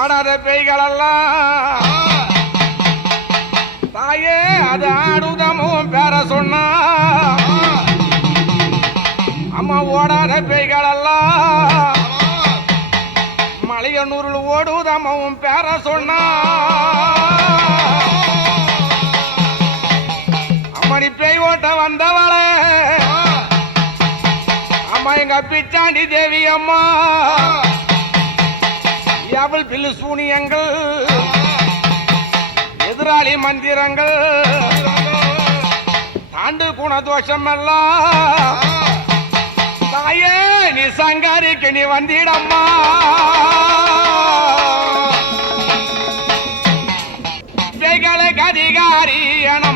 ஆடாத பேய்களெல்லாம் தாயே அது ஆடுதமும் பேர சொன்னா. அம்மா ஓடாத பேய்களெல்லாம் மலையனூரில் ஓடுதமும் பேர சொன்னா. அம்மணி பேய் ஓட்ட வந்தவளே. அம்மா எங்க பிச்சாண்டி தேவி அம்மா. பில்லு சூனியங்கள் எதிராளி மந்திரங்கள் தாண்டு குணதோஷம் எல்லாம். தாயே நீ சங்காரிக்கு நீ வந்திடம்மா. அதிகாரி என